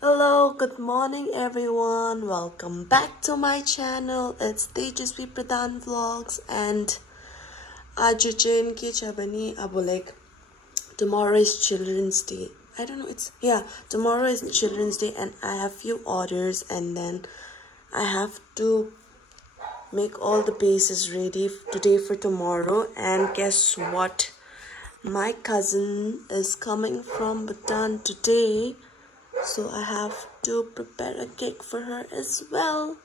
Hello, good morning everyone. Welcome back to my channel. It's Tejasvi Pradhan Vlogs and आज चाहिँ के छ भने अब like tomorrow is Children's Day. I don't know, tomorrow is Children's Day and I have few orders and then I have to make all the bases ready today for tomorrow. And guess what? My cousin is coming from Bhutan today, so I have to prepare a cake for her as well.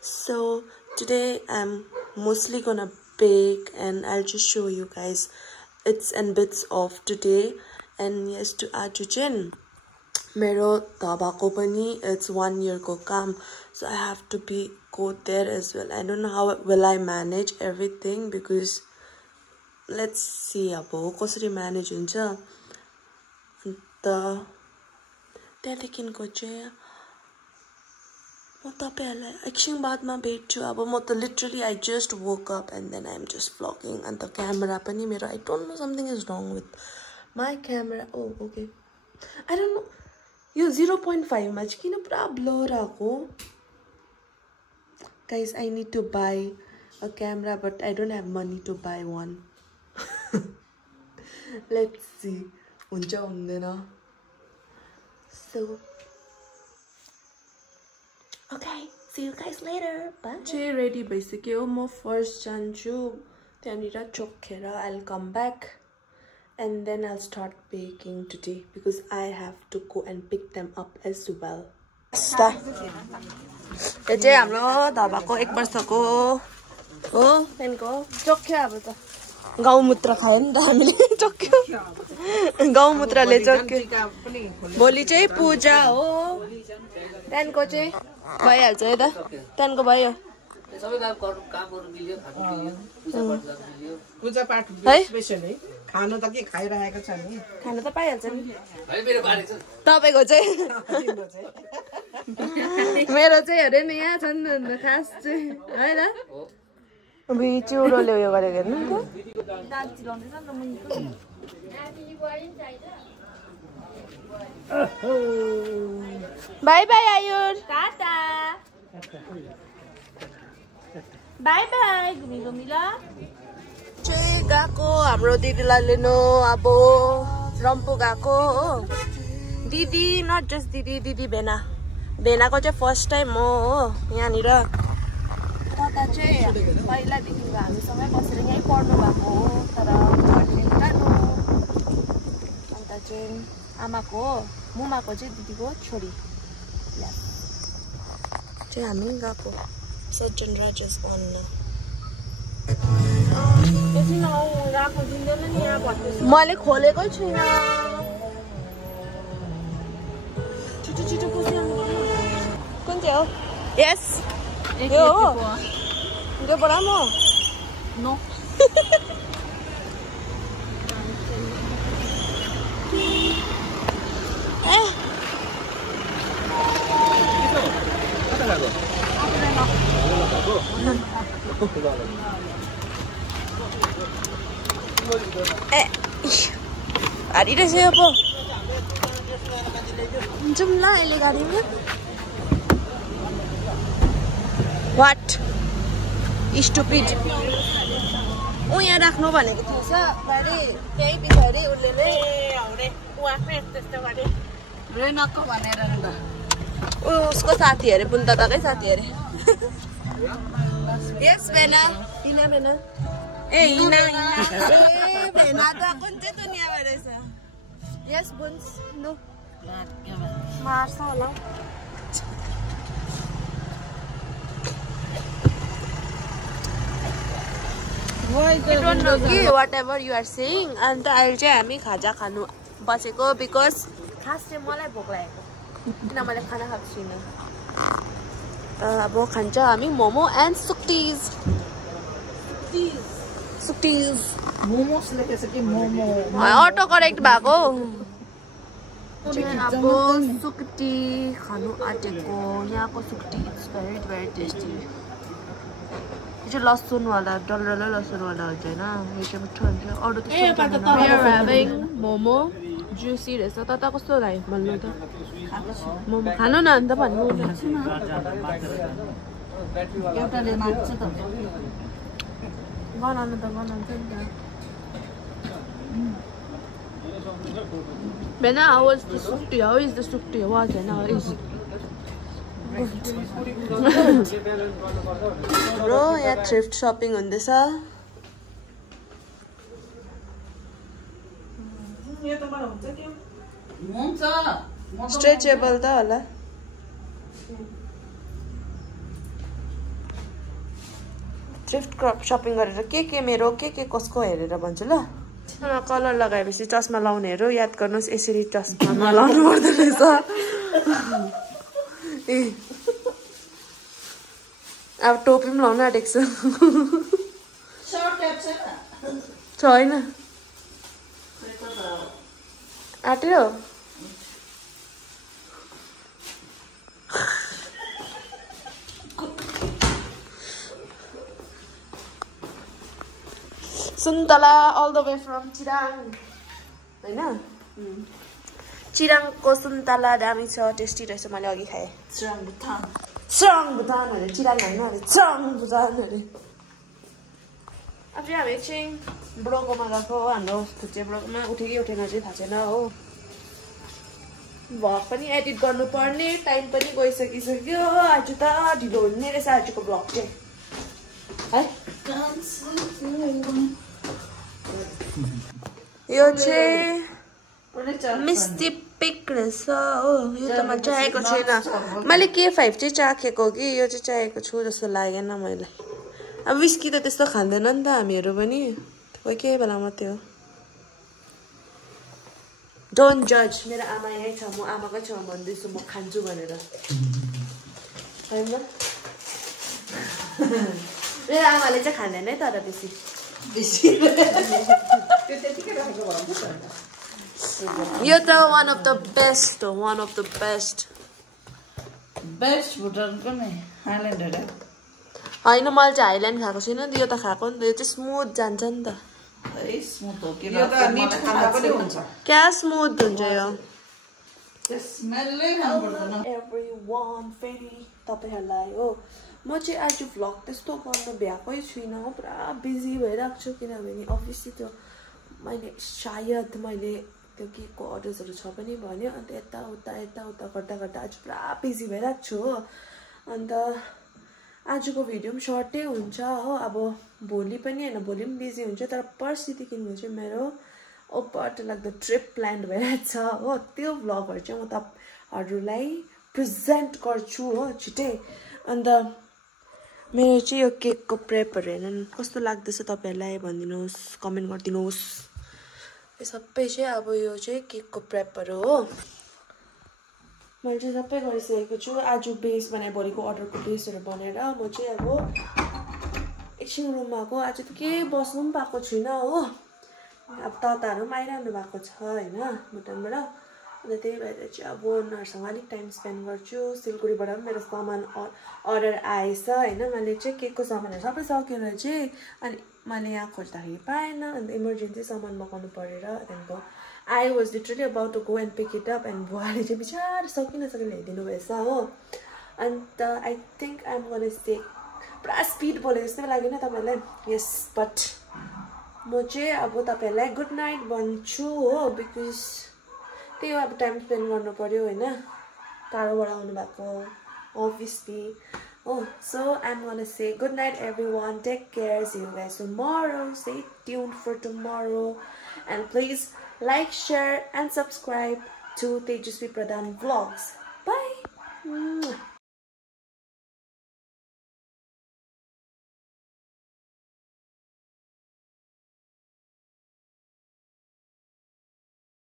So today I'm mostly gonna bake and I'll just show you guys bits and bits of today. And yes, to Ajujen mero tabako pani it's 1 year ko kam, so I have to go there as well. I don't know how will I manage everything because let's see abo कसरी manage हुन्छ. अन्त त्यहाँदेखिको चाहिँ म तपाईहरुलाई एकछिन बादमा भेट्छु. अब म त literally I just woke up and then I'm just vlogging. And the camera pani मेरो I don't know, something is wrong with my camera. Oh okay, I don't know, यो 0.5 मा चाहिँ किन पुरा blur आको. Guys, I need to buy a camera but I don't have money to buy one. Let's see हुन्छ हुँदैन. So okay, see you guys later. Bye. चाहिँ ready भइसक्यो. म first जान्छु त्यहाँनिर चोखेर. I'll come back and then I'll start baking today because I have to go and pick them up as well. यो चाहिँ हाम्रो धबाको 1 वर्षको हो. त्यहाँको चोख्यो. अब त गौमूत्र खायो नि त हामीले. चोख्यो गौमूत्रले चोख्यो. भोलि चाहिँ पूजा हो. त्यहाँको चाहिँ भइहाल्छ है त. त्यहाँको भयो सबै कामहरु मिल्यो, पूजा पाठ स्पेशली खाना त के खाइरहेको छ नि. खाना त पाइहाल्छ नि. है मेरो बारे छ. तपाईको चाहिँ मेरो चाहिँ हेरे नि यहाँ छ नि खास चाहिँ हैन. अबि चिउरोले उयो गरेको हेर्नु नि त. दाल चिलाउँदैछ नि त मुनिको. Bye bye Ayur. Tata. Bye bye. घुमी घुमी ल. चाहिँ गएको हाम्रो दिदीलाई लिनु. अब रम्फू गएको हो. दिदी नट जस्ट दिदी भेना. भेनाको चाहिँ फर्स्ट टाइम हो यहाँनिर. कता चाहिँ पहिलादेखि हामीसँगै बसेर यहीँ पढ्नु भएको हो. तर टाढो. अन्त चाहिँ आमाको मुमाको चाहिँ दिदीको छोरी चाहिँ हामी गएको. सज्जन राजेश भन्न मैले खोलेकै छुइनँ. छिटो छिटो पस्नु. कुन चाहिँ हो? यस यो हो. यो बडा म नो. गाडी रहेछ यो पो. जाउँ ल अहिले गाडीमा. What stupid. यहाँ राख्नु भनेको थिएछ गाडी. त्यही पछाडि उसले नै त्यस्तो गरे. रेनको भनेर नि त. उसको साथी अरे, बुन्दादाकै साथी अरे. यस भेना. हिना भेना. ए हिना ए भेना त कुन चाहिँ दुनियाँमा रहेछ. यस बुन्स नु मार्छ होला. I don't know whatever you are saying. अन्त अहिले चाहिँ हामी खाजा खानु बसेको बिकज खास चाहिँ मलाई भोक लागेको. किन मैले खाना खाएको छुइनँ. अब खान्छ हामी मोमो एन्ड सुक्टिज. सुक्टिज मोमोस लेखेछ कि मोमो. अटो करेक्ट भएको. अब सुक्टी खानु आँटेको. यहाँको सुक्टी इट्स भेरी भेरी टेस्टी. यो चाहिँ लसुनवाला डल्लो लसुनवाला हुन्छ होइन. यो चाहिँ मिठो हुन्छ. अरू त्यस्तो. We are having momo Jussi रहेछ त कस्तो लाग्यो भन्नु त मोमो खानु न अन्त भन्नु एउटाले माग्छ त बनाउनु त बनाउँछ नि त Bena, how was the sukti? How is the sukti? Was it? How is it? Bro, yeah, thrift shopping on this, Stretchable da hala. Thrift shopping गरेर के मेरो के कसको हेरेर भन्छु ल कलर लगाएपछि चस्मा लाउनेहरु याद गर्नुस् यसरी चस्मा नलाउनु पर्दो रहेछ ए अब टोपी पनि लाउन आटेको छु सर्ट क्याप छैन आट्यो Suntala all the way from Chirang. हैन चिराङको सुन्तला दामी छ टेस्टी रहेछ मैले अघि खाए Chiang भुटान अरे चिराङ हैन अरे चिराङ भुटान अरे अब हामी एकछिन ब्रोकोमा गएको हाम्रो खुच्चे ब्रोकोमा उठे कि उठेन चाहिँ थाहा छैन हो भ्लग पनि एडिट गर्नुपर्ने टाइम पनि गइसकिसक्यो आज त ढिलो हुने रहेछ आजको भ्लग चाहिँ है यो चाहिँ मिस्टी पिक रहेछ हो यो त मैले चाहेको छैन मैले K5 चाहिँ चाखेको कि यो चाहिँ चाहेको छु जस्तो लागेन मलाई अब विस्की त त्यस्तो खाँदैन नि त हामीहरू पनि कोही के बेला मात्रै हो डोन्ट जज मेरो आमा यही छ म आमाकै छेउमा भन्दैछु म खान्छु भनेर हैन मेरो आमाले चाहिँ खाँदैन है तर बेसी यो त one of the best best भुटानको नि हाइल्यान्ड हैन हैन मैले चाहिँ हाइल्यान्ड खाएको छैन नि यो त खाएको नि त यो चाहिँ स्मुथ जान्छ नि त स्मुथ हो कि यो त निट खाँदा पनि हुन्छ क्या स्मुथ हुन्छ यो स्मेलले मन पर्दैन एभ्रीवन फेरि तपाईहरुलाई हो म चाहिँ आज भ्लग त्यस्तो गर्न भ्याएकै छुइनँ पुरा बिजी भइरहेको छु किनभने अफिसतिर त्यो मैले सायद मैले त्यो केकको अर्डर्सहरु छ पनि भन्यो अन्त यता उता गर्दा आज पुरा बिजी भइरहेको छु हो अन्त आजको भिडियो पनि सर्टै हुन्छ हो अब भोलि पनि हैन भोलि पनि बिजी हुन्छ तर पर्सिदेखिको चाहिँ मेरो ओभर लाग्दो ट्रिप प्लान भइरहेको छ हो त्यो भ्लगहरु चाहिँ म तपाईहरुलाई प्रेजेन्ट गर्छु हो छिटै अन्त मेरो चाहिँ यो केकको प्रेपहरु हेर्नु कस्तो लाग्दैछ तपाईहरुलाई भनिदिनुस् कमेन्ट गरिदिनुस् यो सबै चाहिँ अब यो चाहिँ केकको प्रेपहरु हो मैले चाहिँ सबै गरिसकेको छु आज बेस बनाए भोलिको अर्डरको बेसहरु बनेर म चाहिँ अब एकछिन रुममा गएको आज त के बस्नु पनि पाएको छुइनँ हो अब तताहरु पनि आइरहनु भएको छ हैन भुटानबाट अन्त त्यही भएर चाहिँ अब उनीहरुसँग अलिक टाइम स्पेन्ड गर्छु सिलगढीबाट पनि मेरो सामान अर्डर आएछ हैन मैले चाहिँ केकको सामानहरु सबै सकेर चाहिँ अनि मैले यहाँ खोज्दाखेरि पाएन अन्त इमर्जेन्सी सामान मगाउनु परेर त्यहाँको I was literally about to go and pick it up and बुहाले चाहिँ बिचार सकिन ल्याइदिनु भएछ हो अन्त I think I'm gonna stay पुरा स्पिड बोले जस्तो लागेन तपाईहरुलाई यस बट म चाहिँ अब तपाईहरुलाई गुड नाइट भन्छु हो बिकज त्यही हो अब टाइम स्पेन्ड गर्नु पर्यो हैन टाढोबाट आउनु भएको obviously oh so I'm gonna say good night everyone take care see you guys tomorrow stay tuned for tomorrow and please like share and subscribe to Tejasvi Pradhan Vlogs bye